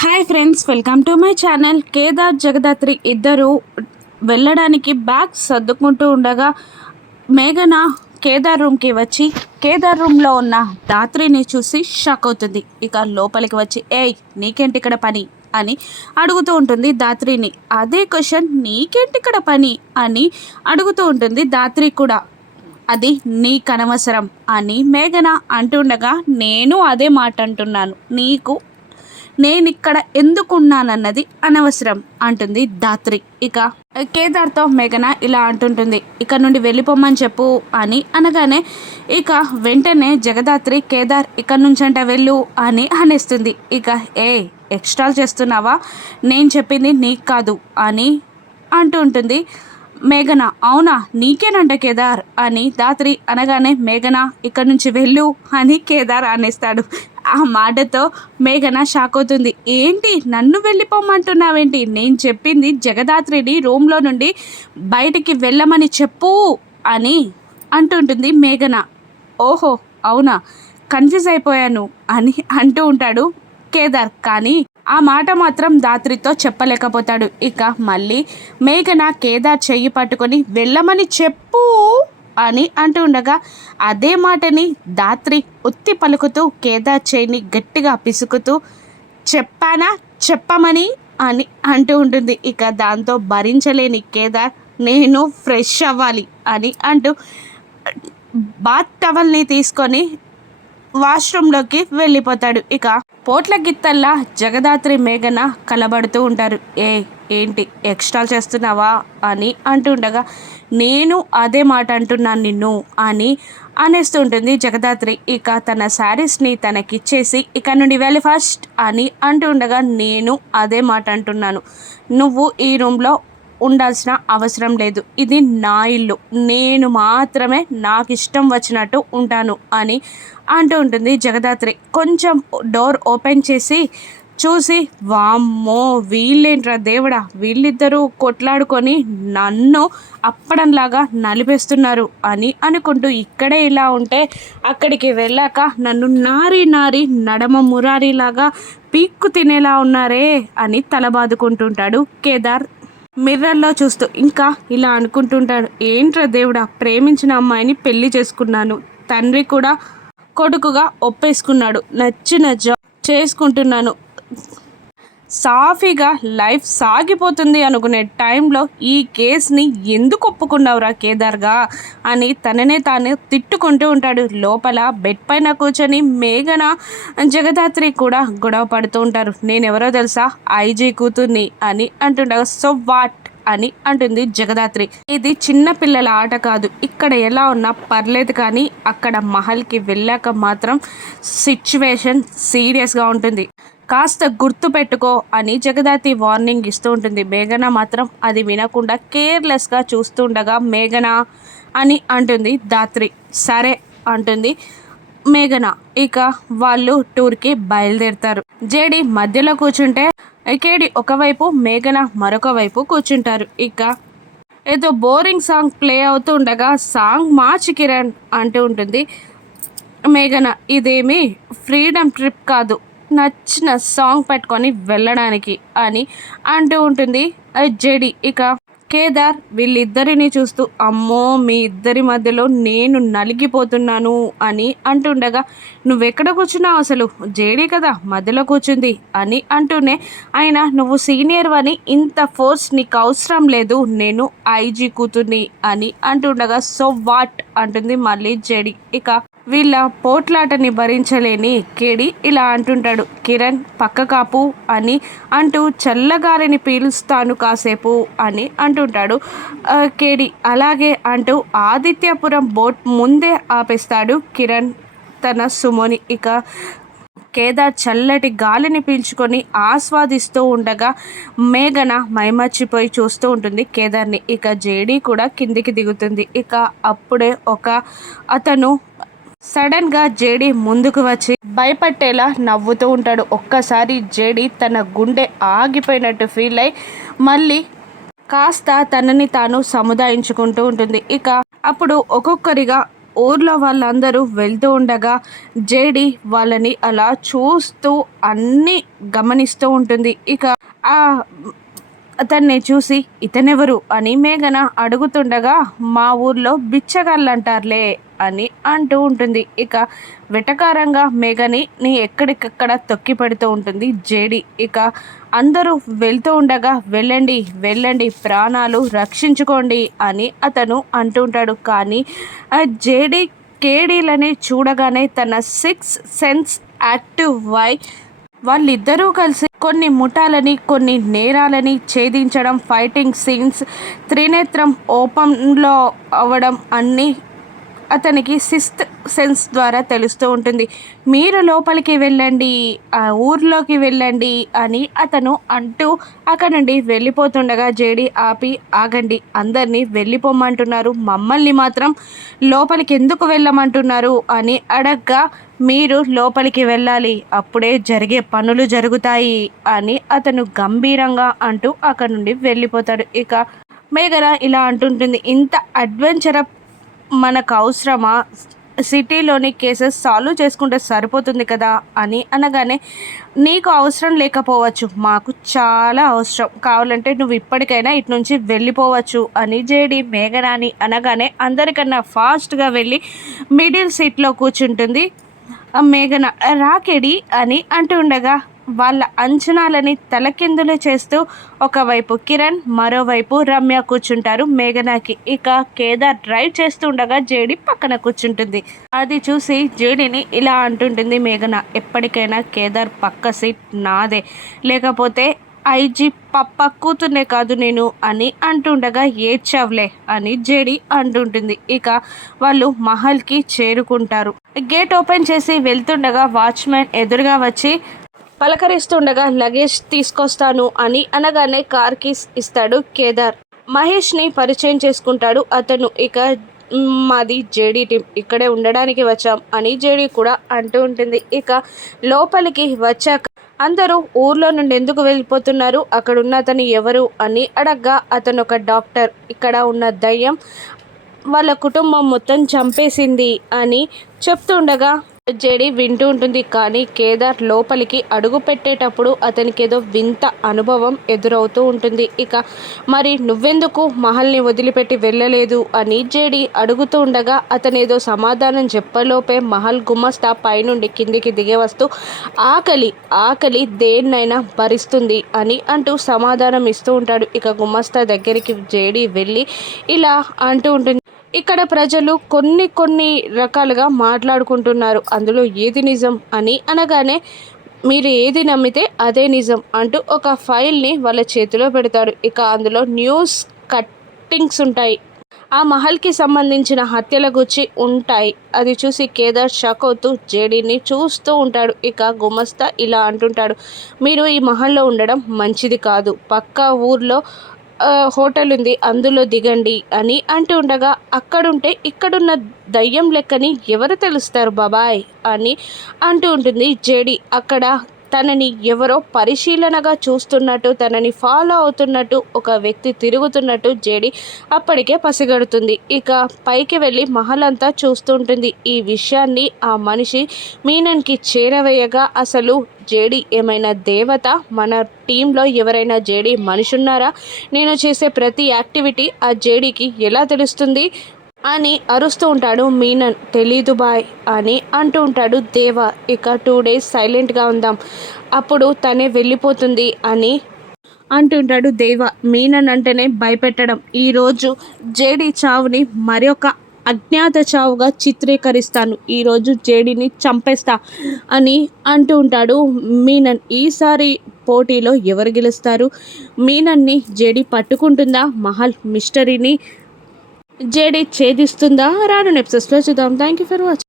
Hi friends, welcome to my channel. Kedar Jagadhatri ఇద్దరు వెళ్ళడానికి bag సర్దుకుంటూ ఉండగా మేఘన కేదార్ రూమ్కి వచ్చి కేదార్ రూమ్లో ఉన్న దాత్రిని చూసి షాక్ అవుతుంది. ఇక లోపలికి వచ్చి ఏయ్ నీకేంటి ఇక్కడ పని అని అడుగుతూ ఉంటుంది దాత్రిని. అదే క్వశ్చన్ నీకేంటి ఇక్కడ పని అని అడుగుతూ ఉంటుంది దాత్రి కూడా. అది నీకనవసరం అని మేఘన అంటుండగా నేను అదే మాట అంటున్నాను, నీకు నేనిక్కడ ఎందుకున్నానన్నది అనవసరం అంటుంది దాత్రి. ఇక కేదార్తో మేఘన ఇలా అంటుంటుంది, ఇక్కడ నుండి వెళ్ళిపోమని చెప్పు అని అనగానే ఇక వెంటనే జగదాత్రి కేదార్ ఇక్కడ నుంచంట వెళ్ళు అని అనేస్తుంది. ఇక ఎక్స్ట్రాల్ చేస్తున్నావా, నేను చెప్పింది నీకు కాదు అని అంటూ ఉంటుంది మేఘన. అవునా నీకేనంట కేదార్ అని దాత్రి అనగానే మేఘన ఇక్కడి నుంచి వెళ్ళు అని కేదార్ అనేస్తాడు. ఆ మాటతో మేఘన షాక్ అవుతుంది. ఏంటి నన్ను వెళ్ళిపోమంటున్నావేంటి, నేను చెప్పింది జగదాత్రిని రూమ్లో నుండి బయటికి వెళ్ళమని చెప్పు అని అంటుంటుంది మేఘన. ఓహో అవునా, కన్ఫ్యూజ్ అయిపోయాను అని అంటూ ఉంటాడు కేదార్. కానీ ఆ మాట మాత్రం దాత్రితో చెప్పలేకపోతాడు. ఇక మళ్ళీ మేఘన కేదార్ చెయ్యి పట్టుకొని వెళ్ళమని చెప్పు అని అంటూ ఉండగా అదే మాటని దాత్రి ఉత్తి పలుకుతూ కేదార్ చేయిని గట్టిగా పిసుకుతూ చెప్పానా చెప్పమని అని అంటూ ఉంటుంది. ఇక దాంతో భరించలేని కేదార్ నేను ఫ్రెష్ అవ్వాలి అని అంటూ బాత్ టవల్ని తీసుకొని వాష్రూమ్లోకి వెళ్ళిపోతాడు. ఇక పోట్ల గిత్తల్లా జగదాత్రి మేఘన కలబడుతూ ఉంటారు. ఏంటి ఎక్స్ట్రాల్ చేస్తున్నావా అని అంటుండగా నేను అదే మాట అంటున్నాను నిన్ను అని అనేస్తుంటుంది జగదాత్రి. ఇక తన శారీస్ని తనకిచ్చేసి ఇక నుండి వెళ్ళి ఫస్ట్ అని అంటుండగా నేను అదే మాట అంటున్నాను, నువ్వు ఈ రూమ్లో ఉండాల్సిన అవసరం లేదు, ఇది నా ఇల్లు, నేను మాత్రమే నాకు ఇష్టం వచ్చినట్టు ఉంటాను అని అంటూ ఉంటుంది జగదాత్రి. కొంచెం డోర్ ఓపెన్ చేసి చూసి వామ్మో వీళ్ళేంట్రా దేవుడా, వీళ్ళిద్దరూ కొట్లాడుకొని నన్ను అప్పడంలాగా నలిపేస్తున్నారు అని అనుకుంటూ ఇక్కడే ఇలా ఉంటే అక్కడికి వెళ్ళాక నన్ను నారి నారి నడమ మురారిలాగా పీక్కు తినేలా ఉన్నారే అని తలబాదుకుంటుంటాడు కేదార్ మిర్రర్లో చూస్తూ. ఇంకా ఇలా అనుకుంటుంటాడు, ఏంట్రా దేవుడా, ప్రేమించిన అమ్మాయిని పెళ్లి చేసుకున్నాను, తండ్రి కూడా కొడుకుగా ఒప్పేసుకున్నాడు, నచ్చిన జాబ్ చేసుకుంటున్నాను, సాఫీగా లైఫ్ సాగిపోతుంది అనుకునే టైంలో ఈ కేసుని ఎందుకు ఒప్పుకున్నావురా కేదార్గా అని తననే తాను తిట్టుకుంటూ ఉంటాడు. లోపల బెడ్ పైన కూర్చొని మేఘన జగదాత్రి కూడా గొడవ పడుతూ ఉంటారు. నేనెవరో తెలుసా, ఐజీ కూతుర్ని అని అంటుండగా సో వాట్ అని అంటుంది జగదాత్రి. ఇది చిన్న పిల్లల ఆట కాదు, ఇక్కడ ఎలా ఉన్నా పర్లేదు, కానీ అక్కడ మహల్కి వెళ్ళాక మాత్రం సిచ్యువేషన్ సీరియస్గా ఉంటుంది, కాస్త గుర్తు పెట్టుకో అని జగదాత్రి వార్నింగ్ ఇస్తూ ఉంటుంది. మేఘన మాత్రం అది వినకుండా కేర్లెస్గా చూస్తుండగా మేఘన అని అంటుంది దాత్రి. సరే అంటుంది మేఘన. ఇక వాళ్ళు టూర్కి బయలుదేరుతారు. జేడి మధ్యలో కూర్చుంటే కేడి ఒకవైపు, మేఘన మరొక వైపు కూర్చుంటారు. ఇక ఏదో బోరింగ్ సాంగ్ ప్లే అవుతూ ఉండగా సాంగ్ మార్చి కిరణ్ అంటూ ఉంటుంది మేఘన. ఇదేమి ఫ్రీడమ్ ట్రిప్ కాదు, నచ్చిన సాంగ్ పెట్టుకొని వెళ్ళడానికి అని అంటూ ఉంటుంది జెడి. ఇక కేదార్ వీళ్ళిద్దరిని చూస్తూ అమ్మో మీ ఇద్దరి మధ్యలో నేను నలిగిపోతున్నాను అని అంటుండగా నువ్వెక్కడ కూర్చున్నావు, అసలు జేడీ కదా మధ్యలో కూర్చుంది అని అంటూనే అయినా నువ్వు సీనియర్ అని ఇంత ఫోర్స్ నీకు అవసరం లేదు, నేను ఐజీ కూతుర్ని అని అంటుండగా సో వాట్ అంటుంది మళ్ళీ జేడీ. ఇక వీళ్ళ పోట్లాటని భరించలేని కేడి ఇలా అంటుంటాడు, కిరణ్ పక్క కాపు అని అంటూ చల్లగాలిని పీలుస్తాను కాసేపు అని అంటుంటాడు కేడి. అలాగే అంటూ ఆదిత్యపురం బోట్ ముందే ఆపేస్తాడు కిరణ్ తన సుమోని. ఇక కేదార్ చల్లటి గాలిని పీల్చుకొని ఆస్వాదిస్తూ ఉండగా మేఘన మైమర్చిపోయి చూస్తూ ఉంటుంది కేదార్ని. ఇక జేడీ కూడా కిందికి దిగుతుంది. ఇక అప్పుడే అతను సడన్గా జేడీ ముందుకు వచ్చి భయపట్టేలా నవ్వుతూ ఉంటాడు. ఒక్కసారి జేడీ తన గుండె ఆగిపోయినట్టు ఫీల్ అయి మళ్ళీ కాస్త తనని తాను సముదాయించుకుంటూ ఉంటుంది. ఇక అప్పుడు ఒక్కొక్కరిగా ఊర్లో వాళ్ళందరూ వెళ్తూ ఉండగా జేడి వాళ్ళని అలా చూస్తూ అన్నీ గమనిస్తూ ఉంటుంది. ఇక ఆ అతన్ని చూసి ఇతనెవరు అని మేఘన అడుగుతుండగా మా ఊర్లో బిచ్చగాళ్ళంటారులే అని అంటూ ఉంటుంది. ఇక వెటకారంగా మేఘని ఎక్కడికక్కడ తొక్కి పెడుతూ ఉంటుంది జేడి. ఇక అందరూ వెళ్తూ ఉండగా వెళ్ళండి వెళ్ళండి ప్రాణాలు రక్షించుకోండి అని అతను అంటూ ఉంటాడు. కానీ జేడి కేడీలని చూడగానే తన సిక్స్ సెన్స్ యాక్టివ్ వై వాళ్ళిద్దరూ కలిసి కొన్ని ముఠాలని కొన్ని నేరాలని ఛేదించడం, ఫైటింగ్ సీన్స్, త్రినేత్రం ఓపెన్లో అవ్వడం అన్నీ అతనికి సిక్స్త్ సెన్స్ ద్వారా తెలుస్తూ ఉంటుంది. మీరు లోపలికి వెళ్ళండి, ఆ ఊర్లోకి వెళ్ళండి అని అతను అంటూ అక్కడ నుండి వెళ్ళిపోతుండగా జేడి ఆపి ఆగండి, అందరినీ వెళ్ళిపోమంటున్నారు, మమ్మల్ని మాత్రం లోపలికి ఎందుకు వెళ్ళమంటున్నారు అని అడగ్గా మీరు లోపలికి వెళ్ళాలి, అప్పుడే జరిగే పనులు జరుగుతాయి అని అతను గంభీరంగా అంటూ అక్కడ నుండి వెళ్ళిపోతాడు. ఇక మేఘన ఇలా అంటుంటుంది, ఇంత అడ్వెంచర్ మనకు అవసరమా, సిటీలోని కేసెస్ సాల్వ్ చేసుకుంటే సరిపోతుంది కదా అని అనగానే నీకు అవసరం లేకపోవచ్చు, మాకు చాలా అవసరం, కావాలంటే నువ్వు ఇప్పటికైనా ఇటు నుంచి వెళ్ళిపోవచ్చు అని జేడి మేఘనాని అనగానే అందరికన్నా ఫాస్ట్గా వెళ్ళి మిడిల్ సీట్లో కూర్చుంటుంది మేఘన. రాకెడి అని అంటుండగా వాళ్ళ అంచనాలని తలకిందులు చేస్తూ ఒకవైపు కిరణ్ మరోవైపు రమ్య కూర్చుంటారు మేఘనాకి. ఇక కేదార్ డ్రైవ్ చేస్తుండగా జేడి పక్కన కూర్చుంటుంది. అది చూసి జేడిని ఇలా అంటుంటుంది మేఘన, ఎప్పటికైనా కేదార్ పక్క సీట్ నాదే, లేకపోతే ఐజీ పప్ప కూతుర్నే కాదు నేను అని అంటుండగా ఏడ్చావులే అని జేడి అంటుంటుంది. ఇక వాళ్ళు మహల్కి చేరుకుంటారు. గేట్ ఓపెన్ చేసి వెళ్తుండగా వాచ్మెన్ ఎదురుగా వచ్చి పలకరిస్తుండగా లగేజ్ తీసుకొస్తాను అని అనగానే కార్ కీస్ ఇస్తాడు కేదార్. మహేష్ని పరిచయం చేసుకుంటాడు అతను. ఇక మాది జేడీ టీం, ఇక్కడే ఉండడానికి వచ్చాం అని జేడీ కూడా అంటూ ఉంటుంది. ఇక లోపలికి వచ్చాక అందరూ ఊర్లో నుండి ఎందుకు వెళ్ళిపోతున్నారు, అక్కడున్న అతను ఎవరు అని అడగ్గా అతను ఒక డాక్టర్, ఇక్కడ ఉన్న దయ్యం వాళ్ళ కుటుంబం మొత్తం చంపేసింది అని చెప్తుండగా జేడి వింటూ ఉంటుంది. కానీ కేదార్ లోపలికి అడుగు పెట్టేటప్పుడు అతనికి ఏదో వింత అనుభవం ఎదురవుతూ ఉంటుంది. ఇక మరి నువ్వెందుకు మహల్ని వదిలిపెట్టి వెళ్ళలేదు అని జేడి అడుగుతూ ఉండగా అతను ఏదో సమాధానం చెప్పలోపే మహల్ గుమస్తా పైనుండి కిందికి దిగే వస్తూ ఆకలి దేన్నైనా భరిస్తుంది అని అంటూ సమాధానం ఇస్తూ ఉంటాడు. ఇక గుమస్తా దగ్గరికి జేడి వెళ్ళి ఇలా అంటూ ఉంటుంది, ఇక్కడ ప్రజలు కొన్ని రకాలుగా మాట్లాడుకుంటున్నారు, అందులో ఏది నిజం అని అనగానే మీరు ఏది నమ్మితే అదే నిజం అంటూ ఒక ఫైల్ని వాళ్ళ చేతిలో పెడతాడు. ఇక అందులో న్యూస్ కట్టింగ్స్ ఉంటాయి, ఆ మహల్కి సంబంధించిన హత్యల గురించి ఉంటాయి. అది చూసి కేదార్ షాక్ అవుతూ జేడీని చూస్తూ ఉంటాడు. ఇక గుమస్తా ఇలా అంటుంటాడు, మీరు ఈ మహల్లో ఉండడం మంచిది కాదు, పక్క ఊర్లో హోటల్ ఉంది, అందులో దిగండి అని అంటూ ఉండగా అక్కడుంటే ఇక్కడున్న దయ్యం లెక్కని ఎవరు తెలుస్తారు బాబాయ్ అని అంటూ ఉంటుంది జేడి. అక్కడ తనని ఎవరో పరిశీలనగా చూస్తున్నట్టు, తనని ఫాలో అవుతున్నట్టు ఒక వ్యక్తి తిరుగుతున్నట్టు జేడి అప్పటికే పసిగడుతుంది. ఇక పైకి వెళ్ళి మహల్ అంతా చూస్తుంటుంది. ఈ విషయాన్ని ఆ మనిషి మీనన్కి చేరవేయగా అసలు జేడి ఏమైనా దేవత, మన టీంలో ఎవరైనా జేడి మనిషి ఉన్నారా, నేను చేసే ప్రతి యాక్టివిటీ ఆ జేడీకి ఎలా తెలుస్తుంది అని అరుస్తూ ఉంటాడు మీనన్. తెలీదు బాయ్ అని అంటూ ఉంటాడు దేవ. ఇక 2 days సైలెంట్గా ఉందాం, అప్పుడు తనే వెళ్ళిపోతుంది అని అంటుంటాడు దేవ. మీనన్ అంటేనే భయపెట్టడం, ఈరోజు జేడీ చావుని మరొక అజ్ఞాత చావుగా చిత్రీకరిస్తాను, ఈరోజు జేడీని చంపేస్తా అని అంటూ ఉంటాడు మీనన్. ఈసారి పోటీలో ఎవరు గెలుస్తారు, మీనన్ని జేడీ పట్టుకుంటుందా, మహల్ మిస్టరీని జేడీ ఛేదిస్తుందా, రాను ఎపిసోడ్స్లో చూద్దాం. Thank you for watching.